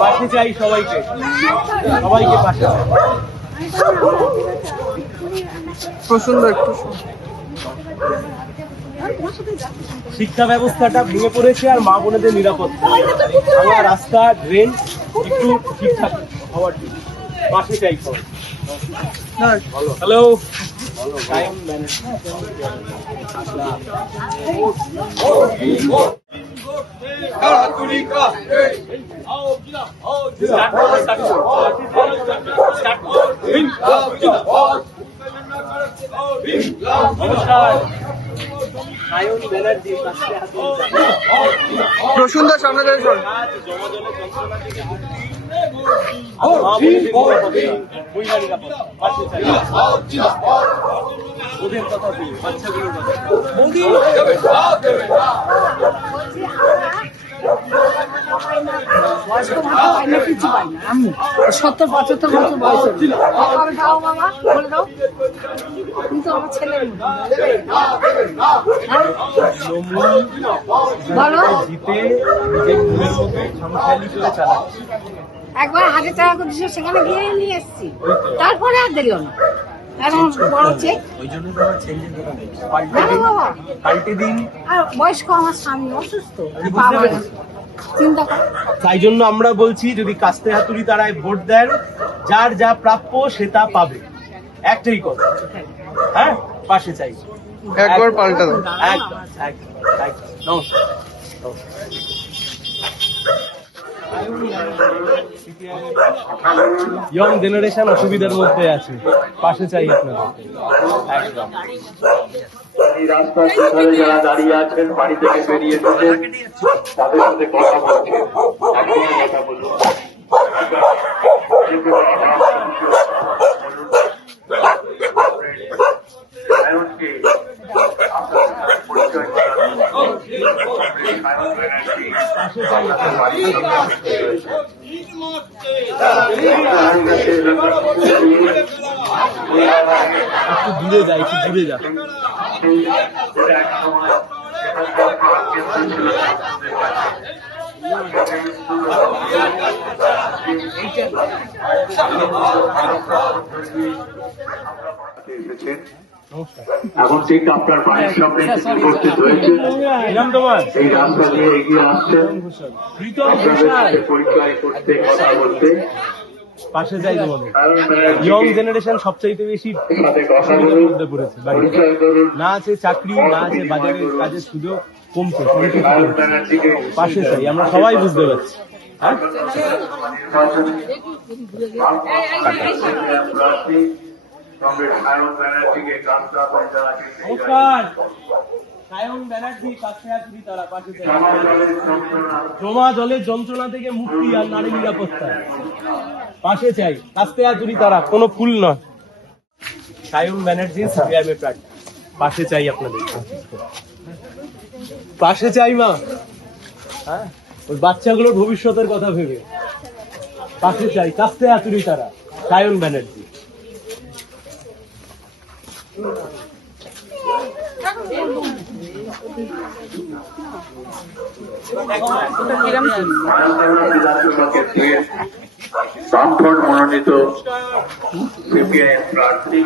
পাশে চাই সবাইকে, সবাইকে পাশে। শিক্ষা ব্যবস্থাটা ভেঙে পড়েছে আর মা বোনেদের নিরাপত্তা, আমার রাস্তা ড্রেন একটু ঠিকঠাক হওয়ার জন্য পাশে চাই সবাই। হ্যালো প্রসুন্দর সামনে দাঁড়িয়ে ওদের কথা বাচ্চাগুলোর কথা। বয়স্ক ভাতা পাই না, কিছু পাই না। আমি 70-75 বছর বয়স, দাও বাবা বলে দাও, কিন্তু আমার ছেলের একবার 1000 টাকা করে দিয়েছে, সেখানে গিয়ে নিয়ে এসেছি, তারপরে আর দেরি হলো। এখন বড় চেক, পাল্টে দিন। আর বয়স্ক আমার স্বামী অসুস্থ, চিন্তা কর। তাই জন্য আমরা বলছি, যদি কাস্তে হাতুড়ি তারায় ভোট দেন, যার যা প্রাপ্য সে তা পাবে, একটাই কথা। হ্যাঁ, পাশে চাই, একবার পাল্টা দাও। একদম একদম। নমস্কার। ইয়ং জেনারেশন অসুবিধার মধ্যে আছে, পাশে চাই আপনাদের একদম। এই রাস্তার পিছনে যারা দাঁড়িয়ে আছেন, বাড়ি থেকে বেরিয়ে এসেছেন, তাদের সাথে কথা বলছেন, একদমই কথা বলুন। একটু দূরে যা, একটু দূরে যা। এখন ঠিক আপনার বাড়ির সামনে উপস্থিত হয়েছে, এই রাস্তা দিয়ে এগিয়ে আসছেন আপনাদের পরিচয় করতে, কথা বলতে। পাশে যাই তোমাদের। ইয়ং জেনারেশন সবচাইতে বেশি মধ্যে পড়েছে, না আছে চাকরি, না আছে বাজারে কাজের সুযোগ, কমছে। পাশে চাই, আমরা সবাই বুঝতে পারছি। হ্যাঁ, জমা জলের যন্ত্রণা থেকে মুক্তি আর নারী নিরাপত্তা, পাশে চাই। কাস্তে হাতুড়ি তারা, কোনো ফুল নয়। সায়ন ব্যানার্জি সিপিআইএমের প্রার্থী, পাশে চাই আপনাদের, পাশে চাই মা। হ্যাঁ, ওই বাচ্চাগুলোর ভবিষ্যতের কথা ভেবে পাশে চাই। কাস্তে হাতুড়ি তারা, সায়ন ব্যানার্জি। বামফ্রন্ট মনোনীত সিপিআইএম প্রার্থী।